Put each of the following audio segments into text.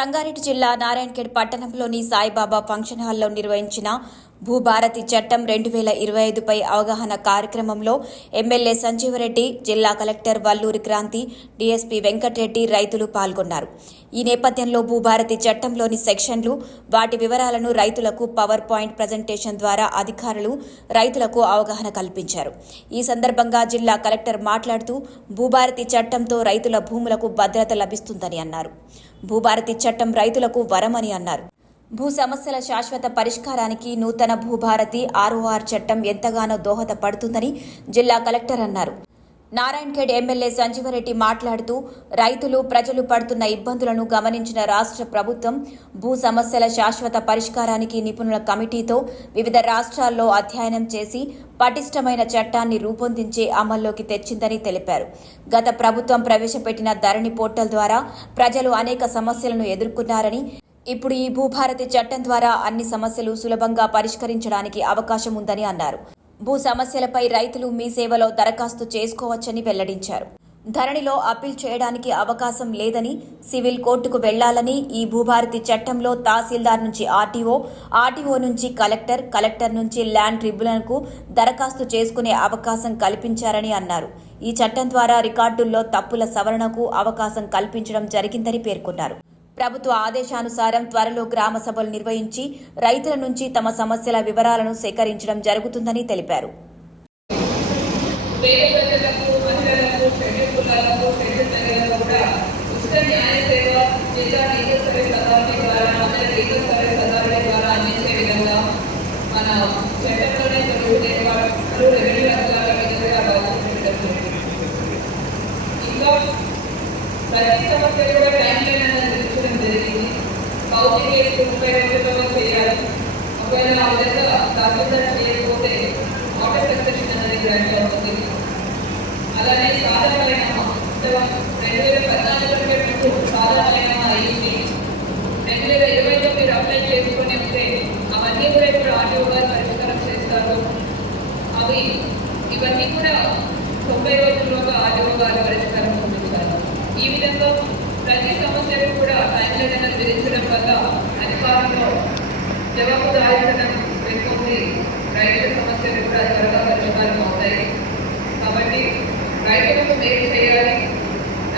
సంగారెడ్డి జిల్లా నారాయణఖేడ్ పట్టణంలోని సాయిబాబా ఫంక్షన్ హాల్లో నిర్వహించిన భూభారతి చట్టం 2025పై అవగాహన కార్యక్రమంలో ఎమ్మెల్యే సంజీవరెడ్డి, జిల్లా కలెక్టర్ వల్లూరి క్రాంతి, డీఎస్పీ వెంకటరెడ్డి రైతులు పాల్గొన్నారు. ఈ నేపథ్యంలో భూభారతి చట్టంలోని సెక్షన్లు, వాటి వివరాలను రైతులకు పవర్ పాయింట్ ప్రజెంటేషన్ ద్వారా అధికారులు రైతులకు అవగాహన కల్పించారు. ఈ సందర్భంగా జిల్లా కలెక్టర్ మాట్లాడుతూ భూభారతి చట్టంతో రైతుల భూములకు భద్రత లభిస్తుందని అన్నారు. భూభారతి చట్టం రైతులకు వరమని అన్నారు. భూ సమస్యల శాశ్వత పరిష్కారానికి నూతన భూభారతి ఆర్ఓఆర్ చట్టం ఎంతగానో దోహదపడుతుందని జిల్లా కలెక్టర్ అన్నారు. నారాయణఖేడ్ ఎమ్మెల్యే సంజీవరెడ్డి మాట్లాడుతూ రైతులు, ప్రజలు పడుతున్న ఇబ్బందులను గమనించిన రాష్ట్ర ప్రభుత్వం భూ సమస్యల శాశ్వత పరిష్కారానికి నిపుణుల కమిటీతో వివిధ రాష్ట్రాల్లో అధ్యయనం చేసి పటిష్టమైన చట్టాన్ని రూపొందించే అమల్లోకి తెచ్చిందని తెలిపారు. గత ప్రభుత్వం ప్రవేశపెట్టిన ధరణి పోర్టల్ ద్వారా ప్రజలు అనేక సమస్యలను ఎదుర్కొన్నారని, ఇప్పుడు ఈ భూభారతి చట్టం ద్వారా అన్ని సమస్యలు సులభంగా పరిష్కరించడానికి అవకాశం ఉందని అన్నారు. భూ సమస్యలపై రైతులు మీ సేవలో దరఖాస్తు చేసుకోవచ్చని వెల్లడించారు. ధరణిలో అప్పీల్ చేయడానికి అవకాశం లేదని, సివిల్ కోర్టుకు వెళ్లాలని ఈ భూభారతి చట్టంలో తహసీల్దార్ నుంచి ఆర్టీఓ, ఆర్టీఓ నుంచి కలెక్టర్, కలెక్టర్ నుంచి ల్యాండ్ ట్రిబ్యునల్కు దరఖాస్తు చేసుకునే అవకాశం కల్పించారని అన్నారు. ఈ చట్టం ద్వారా రికార్డుల్లో తప్పుల సవరణకు అవకాశం కల్పించడం జరిగిందని పేర్కొన్నారు. ప్రభుత్వ ఆదేశానుసారం త్వరలో గ్రామ సభలు నిర్వహించి రైతుల నుంచి తమ సమస్యల వివరాలను సేకరించడం జరుగుతుందని తెలిపారు. ప్రతి సమస్య కూడా భౌతిక 30 రోజుల్లో చేయాలి. ఒకవేళ ఆ విధంగా తహసీల్దార్ చేయకపోతే ఆటో సక్సెషన్ అనేది గ్రాంట్ అవుతుంది. అలానే సాధారణమైన 2014 సాధారణమైన అయ్యింది. 2020లో మీరు అప్లై చేసుకుని ఉంటే అవన్నీ కూడా ఇప్పుడు ఆర్టీఓ గారు పరిష్కారం చేస్తారు. ఇవన్నీ కూడా 90 రోజుల్లోగా ఆర్టీఓ గారు పరిష్కారం పొందుతారు. ఈ విధంగా ప్రతి సమస్యకు కూడా టైం లైన్ విధించడం వల్ల అధికారంలో జవాబుదారీతనం పెరుగుతుంది. రైతుల సమస్యలు కూడా త్వరగా పరిష్కారం అవుతాయి. కాబట్టి రైతులకు మేలు చేయాలి,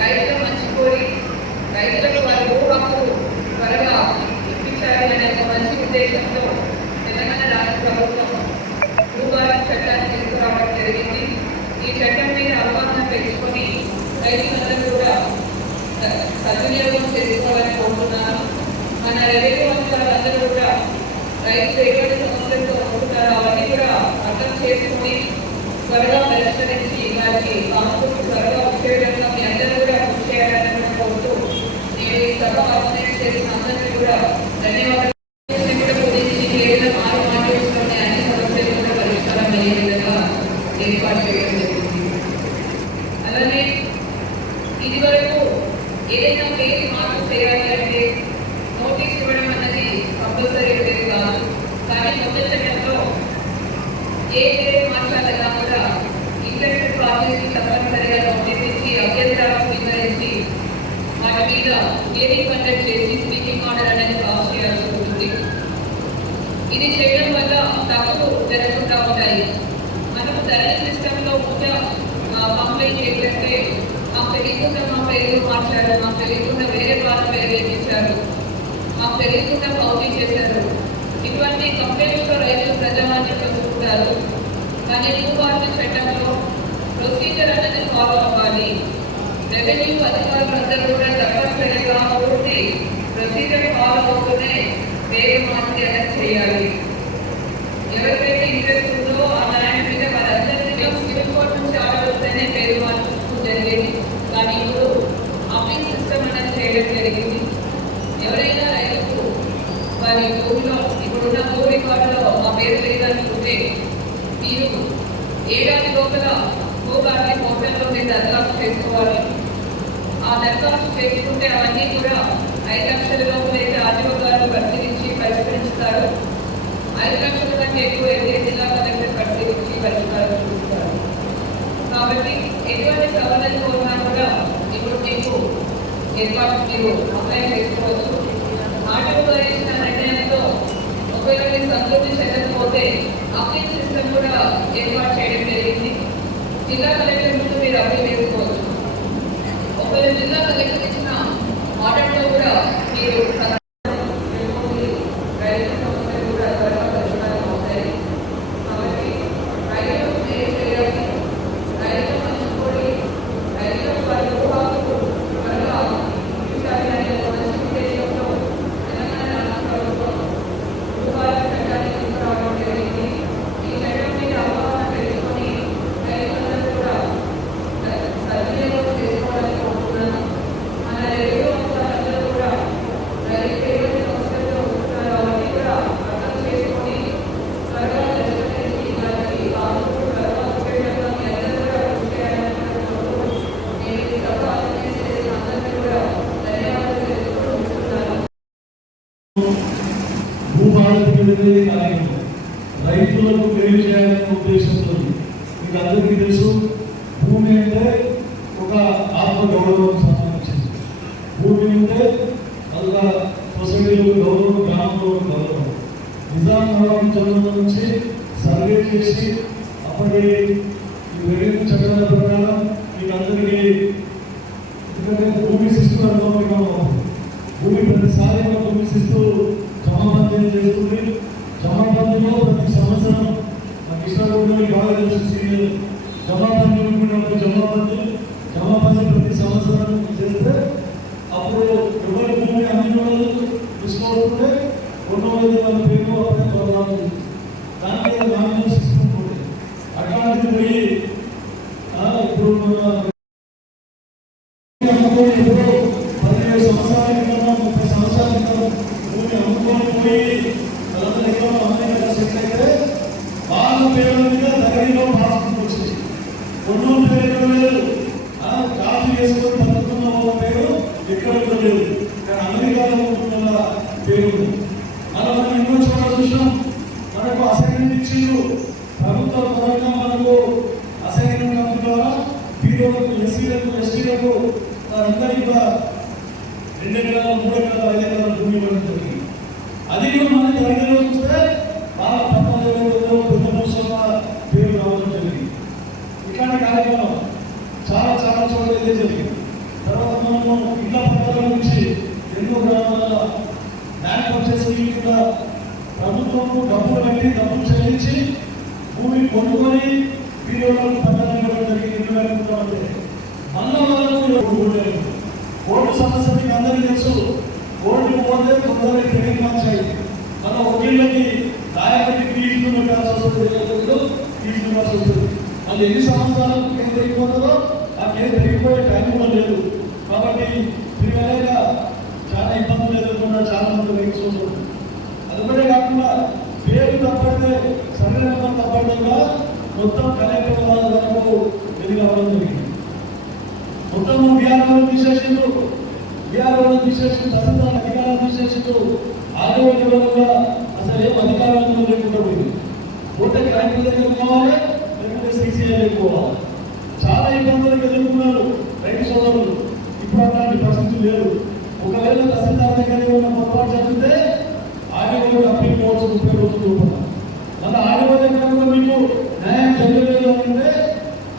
రైతుల మంచి కోరి రైతులకు వారి భూ హక్కులు త్వరగా ఇప్పించాలి అనే ఒక మంచి ఉద్దేశంతో తెలంగాణ రాష్ట్ర ప్రభుత్వం భూభారతి చట్టాన్ని తీసుకురావడం జరిగింది. ఈ చట్టం మీద అవగాహన పెంచుకొని రైతులందరూ కూడా సద్వినియోగం చేసుకోవాలని కోరుతున్నాను. మన రెవెన్యూ అధికారులందరూ కూడా రైతులు ఎటువంటి సమస్యలతో ఉంటున్నారో అవన్నీ కూడా అర్థం చేసుకుని త్వరగా పరిష్కరించి వారికి ఆస్తులు త్వరగా వచ్చేయడంలో మీ అందరూ కూడా కృషి చేయాలని కోరుతూ నేను ఈ సభ ఆర్గనైజ్ చేసిన అందరికీ కూడా ధన్యవాదాలు. ఏదైనా మార్గంలోనే అన్ని సమస్యలు కూడా పరిష్కారం అయ్యే విధంగా ఏర్పాటు చేయడం జరిగింది. అలానే ఇదివరకు ఏదైనా పేరు మార్పు చేయాలి అంటే నోటీస్ ఇవ్వడం అన్నది కంపల్సరీ లేదు కాదు. కానీ కొత్త చట్టంలో ఏ పేరు మార్చాలన్నా కూడా ఇంటరెస్టెడ్ పార్టీస్కి తప్పనిసరిగా నోటీస్ ఇచ్చి అభ్యంతరాలను స్వీకరించి వాటి మీద హియరింగ్ కండక్ట్ చేసి స్పీకింగ్ ఆర్డర్ అనేది పాస్ చేయాల్సి ఉంటుంది. ఇది చేయడం వల్ల తప్పులు జరగకుండా ఉంటాయి. మనం ధరణి సిస్టంలో ముఖ్య కంప్లైంట్ ఏంటంటే మాకు తెలియకుండా మా పేరు మార్చారు, మాకు తెలియకుండా వేరే వాళ్ళ పేరు వేయించారు, మాకు తెలియకుండా కౌంటీ చేశారు. ఇటువంటి కంప్లైంట్స్లో రైతులు ప్రజామాన్యంలో చూపుతారు. కానీ భూభారతి చట్టంలో ప్రొసీజర్ అనేది ఫాలో అవ్వాలి. రెవెన్యూ అధికారులందరూ కూడా తప్పనిసరిగా పూర్తి ప్రొసీజర్ ఫాలో అవుతూనే పేరు మార్చి అనేది చేయాలి. ఎవరికైతే ఇంట్రెస్ట్ ఉందో ఆ ల్యాండ్ మీద వాళ్ళందరినీ సివిల్ కోర్టు నుంచి ఆర్డర్ వస్తేనే పేరు మార్చడం జరిగేది. కానీ ఇప్పుడు అప్పీల్ సిస్టమ్ అనేది చేయడం జరిగింది. ఎవరైనా రైతుకు వారి భూమిలో ఇప్పుడున్న భూ రికార్డులో మా పేరు లేదనుకుంటే మీరు ఏడాది లోపల భూభారతి పోర్టల్లో మీరు దరఖాస్తు చేసుకోవాలి. ఆ దరఖాస్తు చేసుకుంటే అవన్నీ కూడా 5 లక్షల లోపల అయితే ఆర్టీఓ గారు పరిశీలించి పరిష్కరించుతారు. 5 లక్షల కంటే ఎక్కువ అయితే జిల్లా కలెక్టర్ పరిశీలించి పరిష్కారం చూస్తారు. కాబట్టి ఎటువంటి సవరణలు ఉన్నా కూడా ఇప్పుడు మీకు ఏర్పాటు మీరు అప్లై చేసుకోవచ్చు. ఆటోగా ఇచ్చిన నిర్ణయంతో ఒకవేళ మీరు సంతృప్తి చెందకపోతే అప్పీల్ సిస్టమ్ కూడా ఏర్పాటు చేయడం జరిగింది. జిల్లా కలెక్టర్ ముందు మీరు అప్పీల్ చేసుకోవచ్చు. ఒకవేళ జిల్లా కలెక్టర్ ఇచ్చిన ఆర్డర్లో కూడా మీరు రైతు సమస్యలు కూడా త్వరగా పరిష్కారం అవుతాయి. కాబట్టి రైతులు మేలు చేయడానికి రైతులు మంచుకోడి రైతుల వారి ఊహాకు త్వరగా చూసాలి అనే ఒక మంచి ఉద్దేశంలో తెలంగాణ రాష్ట్ర ప్రభుత్వం భూభారత చట్టాన్ని తీసుకురావడం జరిగింది. ఈ చట్టం మీద అవగాహన తెలుసుకొని రైతులందరూ కూడా సద్వినియోగం చేసుకోవాలని కోరుతున్నాను. మన రైతు అందరూ కూడా రైతు ఎటువంటి సమస్యలతో వస్తున్నారో అవన్నీ కూడా అర్థం చేసుకొని త్వరగా పరిష్కరించి వారికి బాగుంటూ త్వరగా ఉపయోగపడాలని అందరూ కూడా కృషి చేయాలని కోరుతూ నేను ఈ సభ ఆర్గనైజ్ చేసిన అందరికీ కూడా ధన్యవాదాలు తెలుపుతూ ఉంటున్నాను. భూభారతి విడుదల కార్యక్రమం రైతులకు మేలు చేయాలనే ఉద్దేశంతో మీకు అందరికీ తెలుసు, భూమి అంటే ఒక ఆత్మ గౌరవం సంబంధించింది. భూమి అంటే అలా సొసైటీలో గౌరవం, గ్రామంలో గౌరవం. నిజాం చదువు నుంచి సర్వే చేసి అప్పటి వెలుగు చట్టాల ప్రకారం మీకు అందరికీ ఎందుకంటే భూమి శిస్తు అనుభవం భూమి ప్రతిసారి భూమి శిస్తు జమాబందీ చేస్తుంది. జమాబందీలో ప్రతి సంవత్సరం నాకు ఇష్టపడి బాగా తెలుసు సీనియర్ జమాబందీ ప్రతి సంవత్సరం చేస్తే అప్పుడు ఎవరి భూమి అన్ని రోజులు తీసుకోవాలంటే 200 వాళ్ళ పేరు అప్పుడే త్వరగా దాంట్లో నాలుగు సిస్టమ్ ఉంటుంది. అట్లాంటిది పోయి ఇప్పుడు 15 సంవత్సరాల క్రితం 30 సంవత్సరాల క్రితం భూమి అమ్ముకొని పోయి వాళ్ళందరూ ఎక్కడో అమెరికా సెటిల్ అయితే వాళ్ళ పేరు మీద ధరణిలో పాస్బుక్ వచ్చింది. 200 పేరు లేదు, కాఫీ చేసుకొని బతుకుతున్న వాళ్ళ పేరు ఎక్కడ లేదు, కానీ అమెరికాలో ఉంటున్న పేరు ఉంది. అలా మనం ఎన్నో చోట్ల చూసాం. మనకు అసైన్మెంట్ ఇచ్చిండ్రు ప్రభుత్వ పరంగా, మనకు అసైన్మెంట్ కమిటీ ద్వారా పీడోలకు, ఎస్సీలకు, ఎస్టీలకు అందరికీ కూడా 2 ఎకరాల, 3 ఎకరాల, 5 ఎకరాల భూమి ఇవ్వడం జరిగింది. అది కూడా మనకి రైతులు చూస్తే వాళ్ళ పట్టణంలో పెద్ద భూస్వామ పేరు రావడం జరిగింది. ఇట్లాంటి కార్యక్రమం చాలా చాలా చోట్ల ఇదే జరిగింది. తర్వాత మనము ఇళ్ల పట్టాల నుంచి ఎన్నో గ్రామాల ల్యాండ్ పర్చేస్ కింద ప్రభుత్వము డబ్బులు కట్టి డబ్బులు చెల్లించి భూమి కొనుక్కొని వీడియోలకు పట్టాలు ఇవ్వడం జరిగింది. మళ్ళా ఓటు సమస్య మీకు అందరికీ తెలుసు. ఓటు పోతే కొందరు ట్రైనింగ్ మార్చాయి. మన ఒకళ్ళకి రాయబట్టి ఫీజులు పెట్టాల్సి వస్తుంది, ఫీజులు ఇవ్వాల్సి వస్తుంది. అది ఎన్ని సంవత్సరాలకు కేసు తెగిపోతుందో ఆ కేసు తెగిపోయే టైం కూడా లేదు. కాబట్టి దీనివల్ల చాలా ఇబ్బందులు ఎదుర్కొన్నారు చాలా మంది రైతులు వస్తుంది. అది కూడా కాకుండా పేరు తప్పడితే సరైన తప్పకుండా మొత్తం కలెక్టర్ వాళ్ళ వరకు ఎదిగవడం జరిగింది. మొత్తం బీఆర్ఓ తీసేసిండు, తహసీల్దార్ అధికారాలు తీసేసిండు. ఆర్డీఓ లెవెల్ కూడా అసలు ఏం అధికారాలు లేకుండా పోయింది. పోతే కలెక్టర్ దగ్గర పోవాలి, లేకపోతే సీసీఐ పోవాలి. చాలా ఇబ్బందులకు ఎదుర్కొన్నారు రైతు సోదరులు. ఇప్పుడు అట్లాంటి పరిస్థితి లేదు. ఒకవేళ తహసీల్దార్ దగ్గర ఏమైనా పొరపాటు జరిగితే ఆర్డీఓ అప్పీల్ పోవచ్చు 30 రోజులు లోపల. మన ఆర్డీఓ దగ్గర కూడా మీకు న్యాయం జరగలేదు అంటే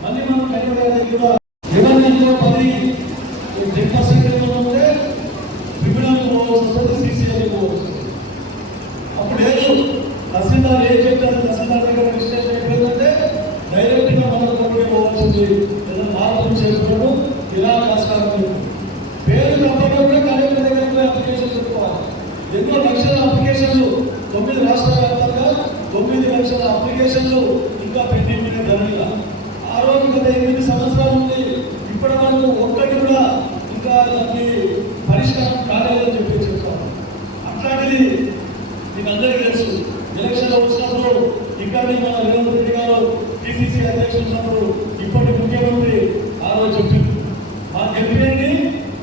మళ్ళీ మనం కలెక్టర్ దగ్గర ఎవరైనా 10% ఉంటే ట్రిబ్యునల్ పోవచ్చు, సీసీఐ పోవచ్చు. అప్పుడు లేదు తహసీల్దార్ ఏం చెప్తారు, తహసీల్దార్ దగ్గర రిజిస్ట్రేషన్ అయిపోయిందంటే డైరెక్ట్ గా మన దగ్గర పోవాల్సింది. ఏదైనా మార్పులు చేసుకోవడం ఇలా కష్టాలు. పేరు తప్పకుండా కలెక్టర్ దగ్గర అప్లికేషన్ పెట్టుకోవాలి. ఎన్నో లక్షల అప్లికేషన్లు 9 రాష్ట్రాల వ్యాప్తంగా 9 లక్షల అప్లికేషన్లు ఇంకా పెండింగ్ ధరగా. ఆ రోజు గత 8 సంవత్సరాల నుండి ఇప్పటి వరకు ఒక్కటి కూడా ఇంకా దానికి పరిష్కారం కాలేదని చెప్పి చెప్తాను. అట్లాంటిది మీకు అందరికీ తెలుసు. ఎలక్షన్లో వచ్చినప్పుడు ఇక్కడ మన రేవంత్ రెడ్డి గారు టీసీసీ అధ్యక్షులు ఉన్నప్పుడు ఇప్పటి ముఖ్యమంత్రి ఆ రోజు చెప్పింది, మా ఎంపీని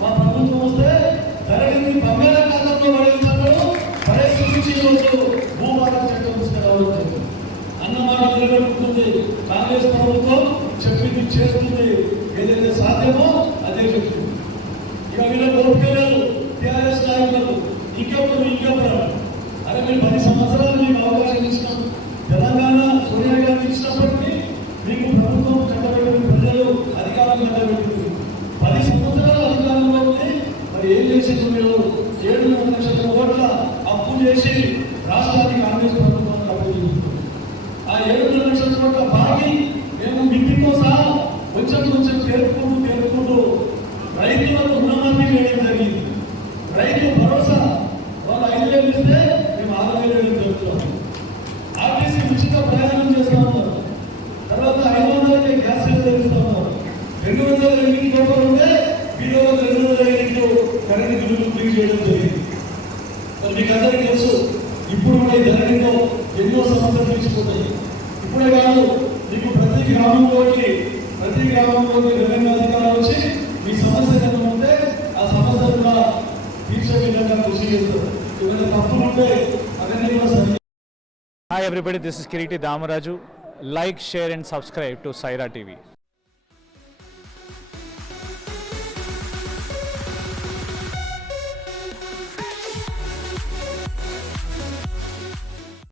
మా ప్రభుత్వం వస్తే ధరని బంగాళాఖాతంలో పడేస్తున్నారు, పరిస్థితి ఈరోజు భూభారత చట్టం తీసుకురావడం జరిగింది. అన్నమాట నిలబెట్టుకుంటుంది కాంగ్రెస్ ప్రభుత్వం, చెప్పింది చేస్తుంది, ఏదైతే సాధ్యమో అదే చెప్తుంది. ఇక వీళ్ళ ఓపికలు టీఆర్ఎస్ నాయకులకు ఇంకెప్పుడు అరే మీరు 10 సంవత్సరాలు మీకు అవకాశం ఇచ్చినాం. తెలంగాణ సోనియా గాంధీ ఇచ్చినప్పటికీ మీకు ప్రభుత్వం కట్టబెట్టింది, ప్రజలు అధికారం కట్టబెట్టింది. 10 సంవత్సరాలు అధికారంలో ఉంది. మరి ఏం చేసింది మీరు? 7 లక్షల కోట్ల అప్పు చేసి రాష్ట్రానికి కాంగ్రెస్ ప్రభుత్వం అప్పగించింది. ఆ 7 లక్షల కోట్ల బాకీ మేము మిత్తితో సహా కొంచెం పేర్కొంటూ రైతులకు రుణమాఫీ చేయడం జరిగింది. రైతు భరోసా వాళ్ళు 5,000 ఇస్తే మేము 6,000 చెప్తున్నాం. ఆర్టీసీ ఉచిత ప్రయాణం చేస్తా ఉన్నారు. తర్వాత 500కే గ్యాస్ సిలిండర్ ఇస్తా ఉన్నారు. 200 యూనిట్ లోపల ఉంటే మీరు 200 యూనిట్లు కరెంట్ బిల్లు ఫ్రీ చేయడం జరిగింది. మరి మీకు అందరికీ తెలుసు, ఇప్పుడు కూడా ఈ ధరణిలో ఎన్నో సమస్యలు తీసుకుంటాయి. ఇప్పుడే కాదు, మీకు ప్రతి గ్రామంలోకి రెవెన్యూ అధికారులు వచ్చి మీ సమస్య ఏమైనా ఉంటే ఆ సమస్యలు కూడా తీర్చే విధంగా కృషి చేస్తారు. ఏమైనా తప్పులు ఉంటే అవన్నీ కూడా సరి. Hi everybody, this is Kiriti Damaraju. Like, share and subscribe to Saira TV.